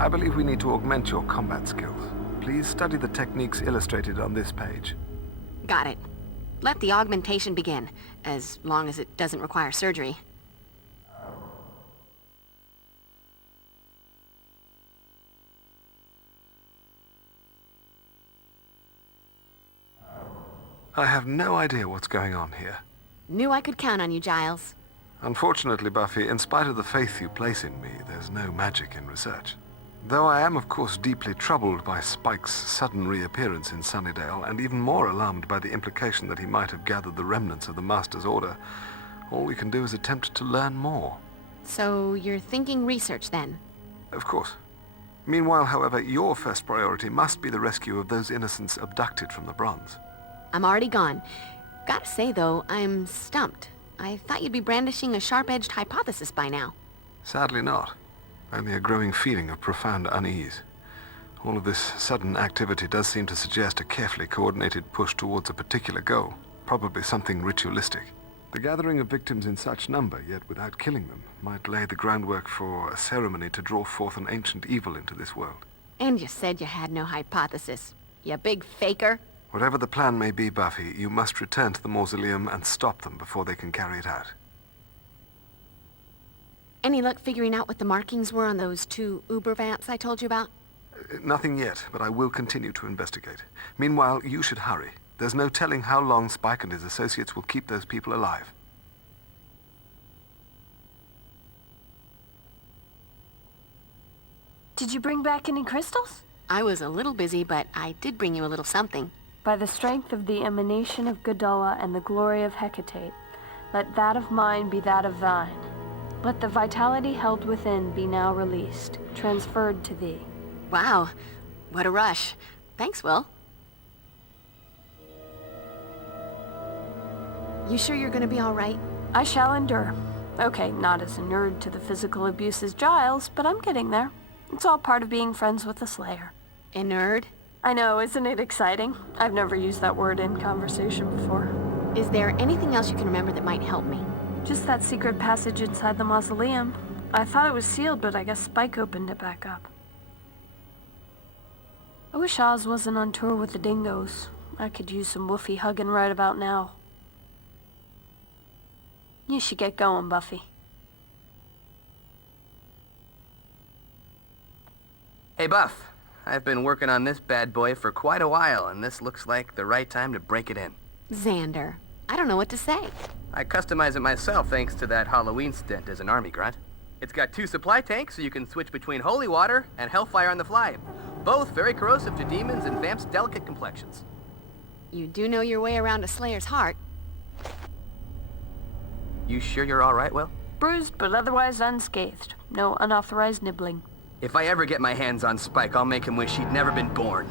I believe we need to augment your combat skills. Please study the techniques illustrated on this page. Got it. Let the augmentation begin, as long as it doesn't require surgery. I have no idea what's going on here. Knew I could count on you, Giles. Unfortunately, Buffy, in spite of the faith you place in me, there's no magic in research. Though I am, of course, deeply troubled by Spike's sudden reappearance in Sunnydale, and even more alarmed by the implication that he might have gathered the remnants of the Master's Order, all we can do is attempt to learn more. So you're thinking research, then? Of course. Meanwhile, however, your first priority must be the rescue of those innocents abducted from the Bronze. I'm already gone. Gotta say, though, I'm stumped. I thought you'd be brandishing a sharp-edged hypothesis by now. Sadly not. Only a growing feeling of profound unease. All of this sudden activity does seem to suggest a carefully coordinated push towards a particular goal, probably something ritualistic. The gathering of victims in such number, yet without killing them, might lay the groundwork for a ceremony to draw forth an ancient evil into this world. And you said you had no hypothesis. You big faker. Whatever the plan may be, Buffy, you must return to the Mausoleum and stop them before they can carry it out. Any luck figuring out what the markings were on those 2 Uber vans I told you about? Nothing yet, but I will continue to investigate. Meanwhile, you should hurry. There's no telling how long Spike and his associates will keep those people alive. Did you bring back any crystals? I was a little busy, but I did bring you a little something. By the strength of the emanation of Gadala and the glory of Hecate, let that of mine be that of thine. Let the vitality held within be now released, transferred to thee. Wow, what a rush. Thanks, Will. You sure you're gonna be all right? I shall endure. Okay, not as inured to the physical abuse as Giles, but I'm getting there. It's all part of being friends with the Slayer. Inured? I know, isn't it exciting? I've never used that word in conversation before. Is there anything else you can remember that might help me? Just that secret passage inside the Mausoleum. I thought it was sealed, but I guess Spike opened it back up. I wish Oz wasn't on tour with the dingoes. I could use some woofy hugging right about now. You should get going, Buffy. Hey, Buff. I've been working on this bad boy for quite a while, and this looks like the right time to break it in. Xander, I don't know what to say. I customize it myself thanks to that Halloween stint as an army grunt. It's got 2 supply tanks so you can switch between holy water and hellfire on the fly. Both very corrosive to demons and vamps' delicate complexions. You do know your way around a Slayer's heart. You sure you're all right, Will? Bruised, but otherwise unscathed. No unauthorized nibbling. If I ever get my hands on Spike, I'll make him wish he'd never been born.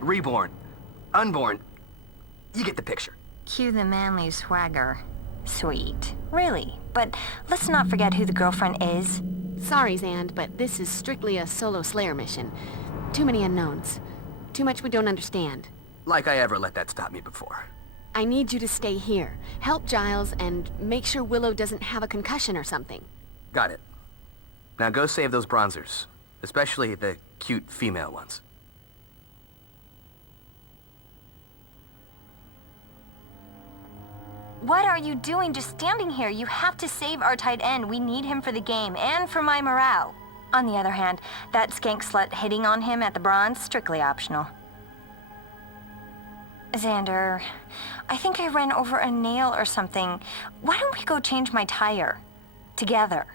Reborn. Unborn. You get the picture. Cue the manly swagger. Sweet. Really. But let's not forget who the girlfriend is. Sorry, Xand, but this is strictly a solo Slayer mission. Too many unknowns. Too much we don't understand. Like I ever let that stop me before. I need you to stay here. Help Giles and make sure Willow doesn't have a concussion or something. Got it. Now go save those bronzers. Especially the cute female ones. What are you doing just standing here? You have to save our tight end. We need him for the game and for my morale. On the other hand, that skank slut hitting on him at the Bronze, strictly optional. Xander, I think I ran over a nail or something. Why don't we go change my tire? Together.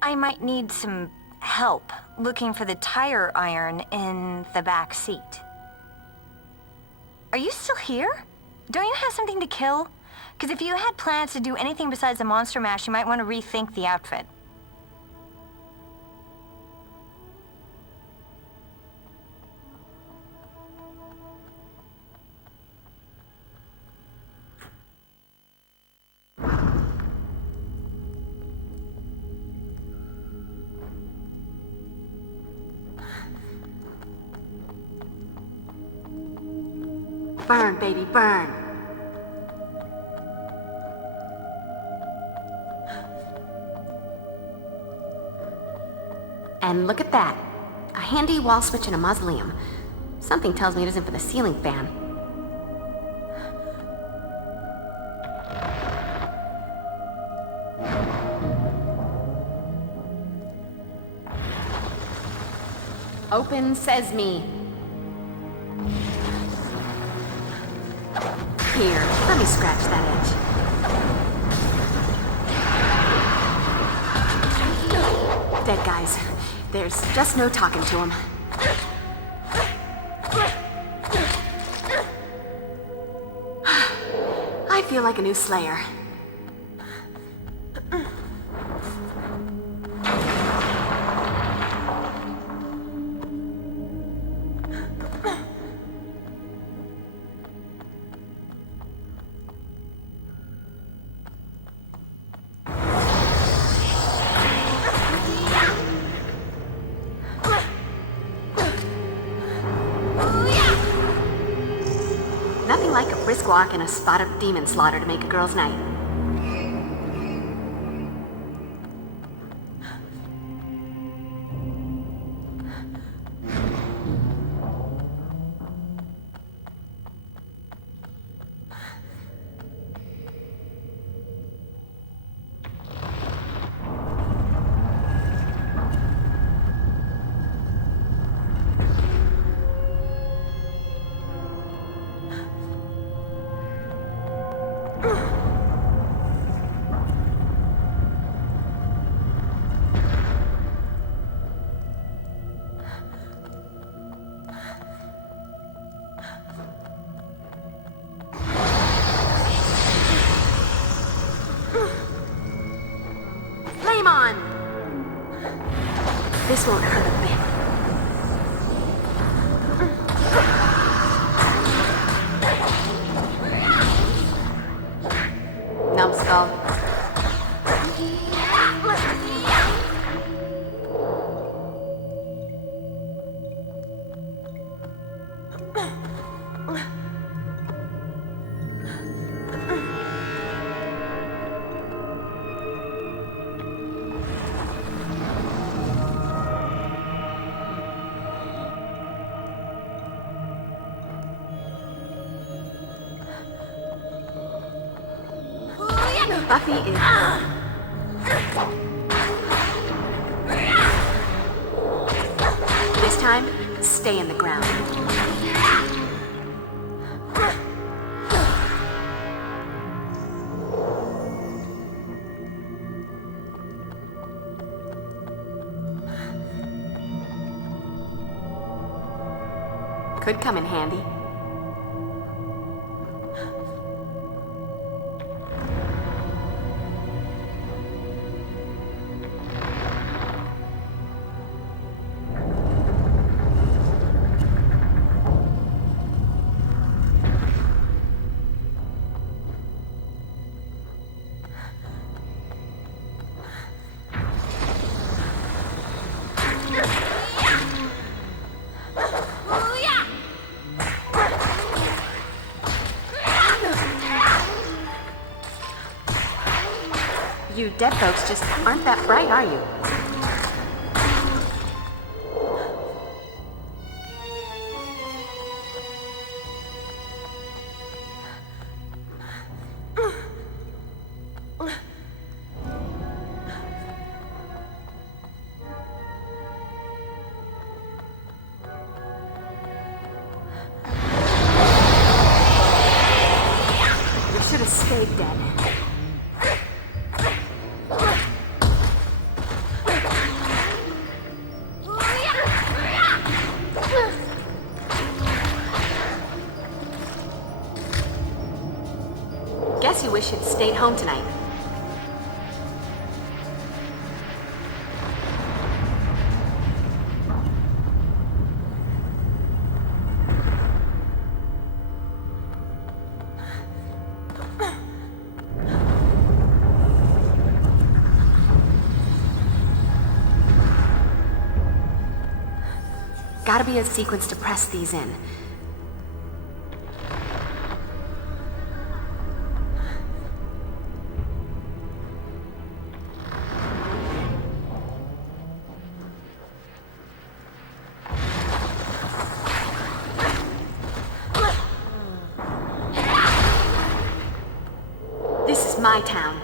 I might need some help looking for the tire iron in the back seat. Are you still here? Don't you have something to kill? Because if you had plans to do anything besides a monster mash, you might want to rethink the outfit. Burn, baby, burn. And look at that. A handy wall switch in a mausoleum. Something tells me it isn't for the ceiling fan. Open sesame. Here, let me scratch that edge. Dead guys. There's just no talking to them. I feel like a new Slayer. Nothing like a brisk walk and a spot of demon slaughter to make a girl's night. Flame on! This won't hurt a bit. Numbskull. Buffy is... This time, stay in the ground. Could come in handy. You dead folks just aren't that bright, are you? You should have stayed dead. Guess you wish you'd stayed home tonight. Gotta be a sequence to press these in. my town.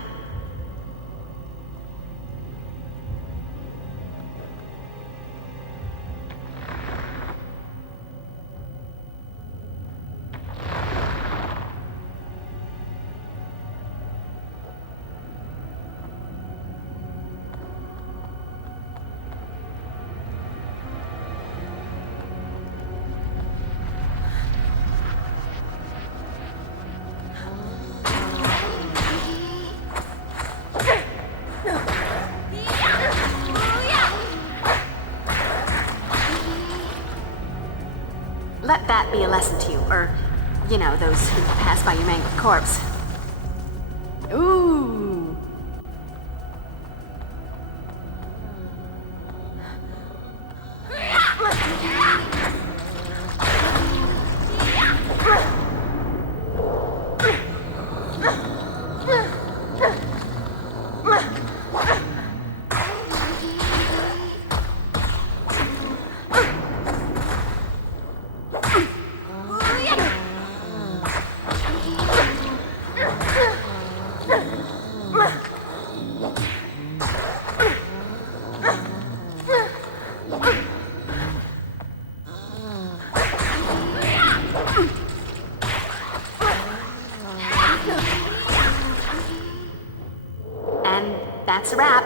Let that be a lesson to you, or, you know, those who pass by your mangled corpse. Ooh. And that's a wrap.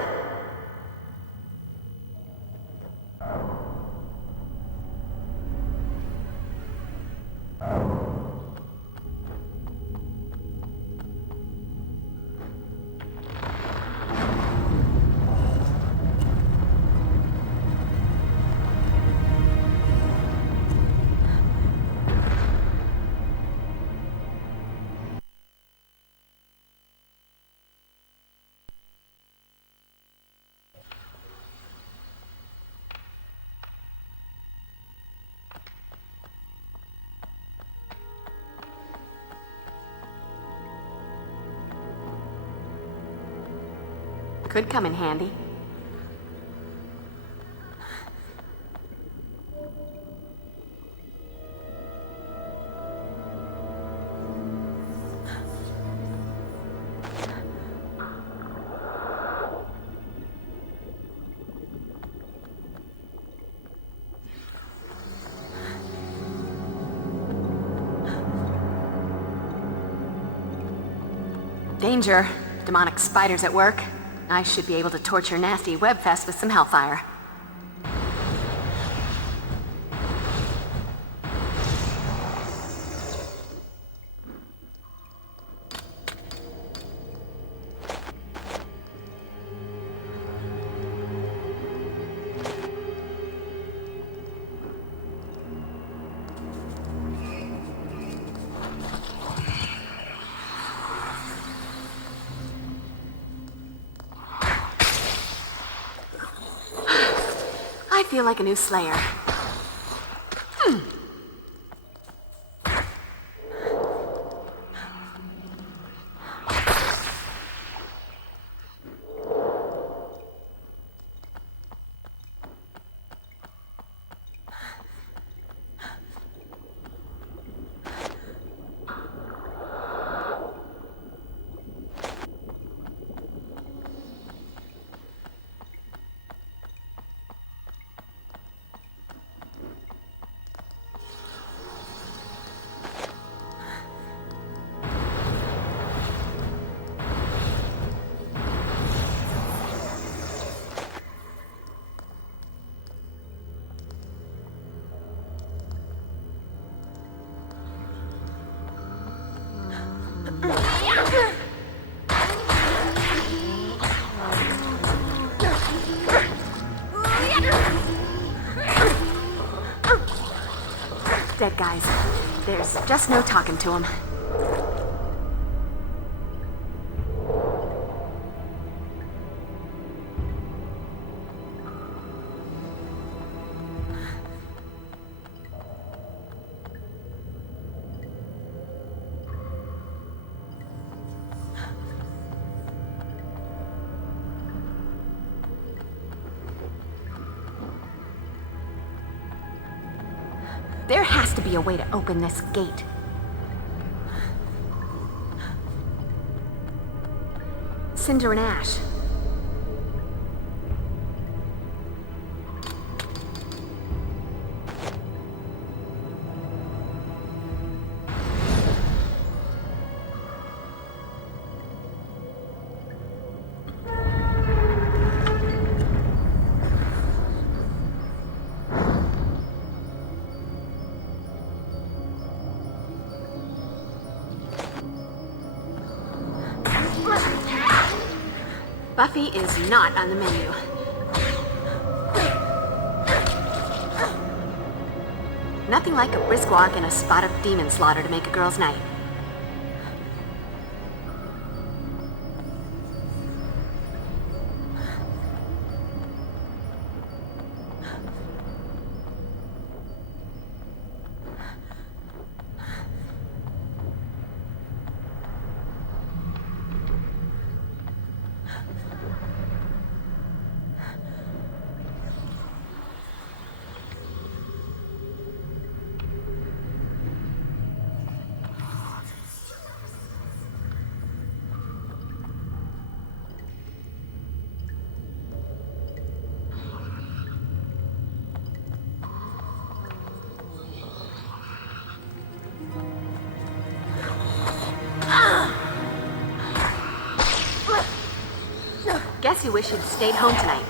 Could come in handy. Danger. Demonic spiders at work. I should be able to torch your nasty webfest with some hellfire. I feel like a new Slayer. Dead guys. There's just no talking to them. There has to be a way to open this gate. cinder and ash. Buffy is not on the menu. Nothing like a brisk walk and a spot of demon slaughter to make a girl's night. Guess you wish you'd stayed home tonight.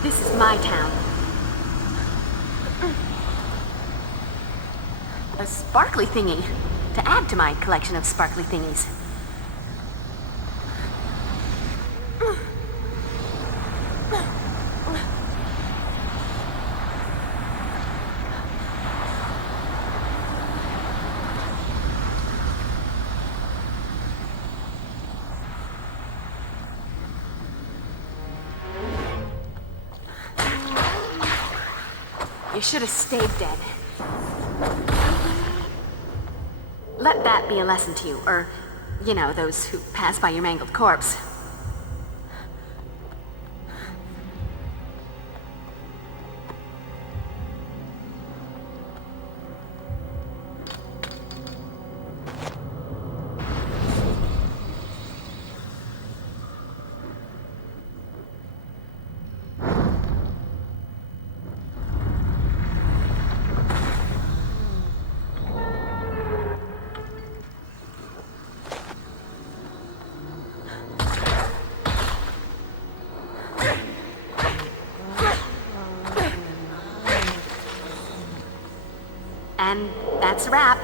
This is my town. A sparkly thingy to add to my collection of sparkly thingies. You should have stayed dead. Let that be a lesson to you, or, you know, those who pass by your mangled corpse. And that's a wrap.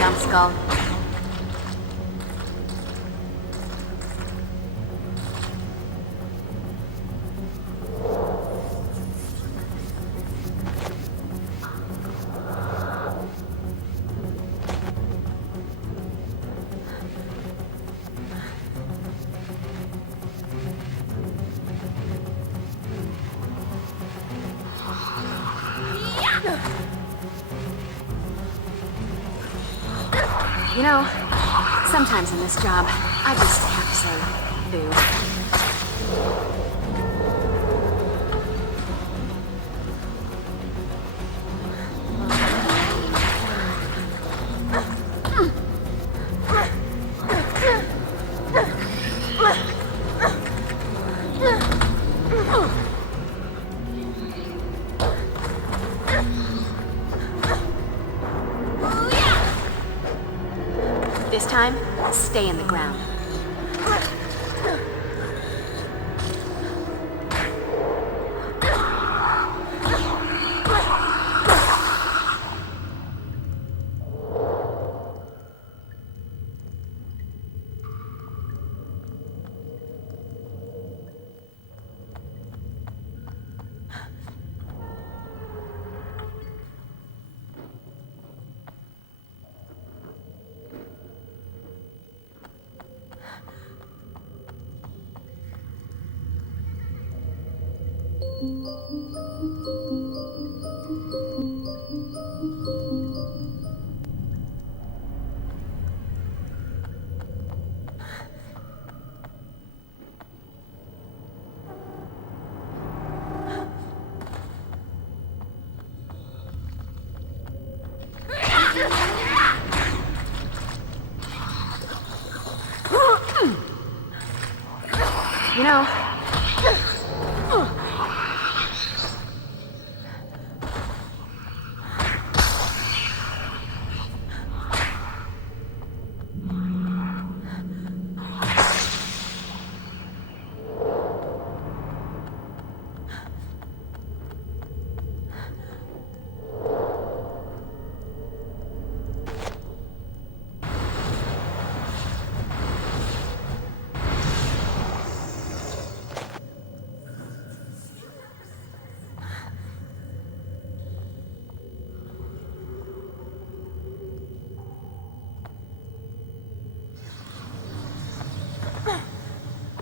Numbskull. You know, sometimes in this job, I just have to say, boo. This time, stay in the ground. You know,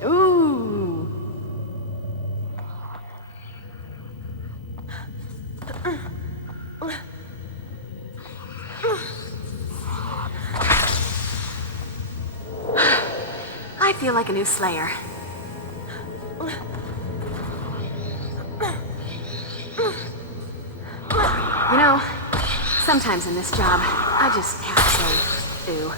ooh. I feel like a new Slayer. You know, sometimes in this job, I just have to say, ooh.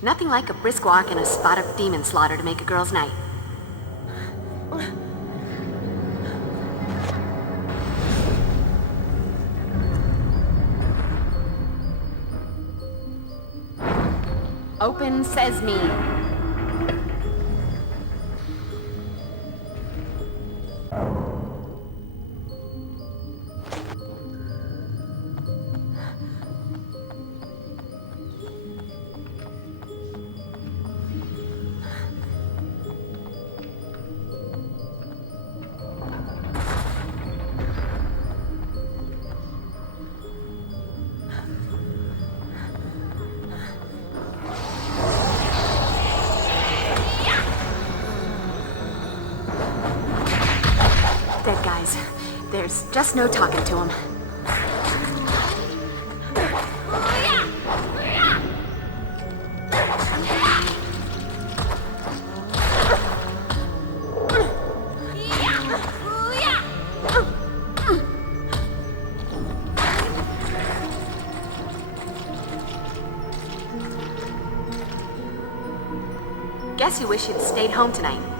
Nothing like a brisk walk and a spot of demon slaughter to make a girl's night. Open sesame. Dead guys. There's just no talking to them. Guess you wish you'd stayed home tonight.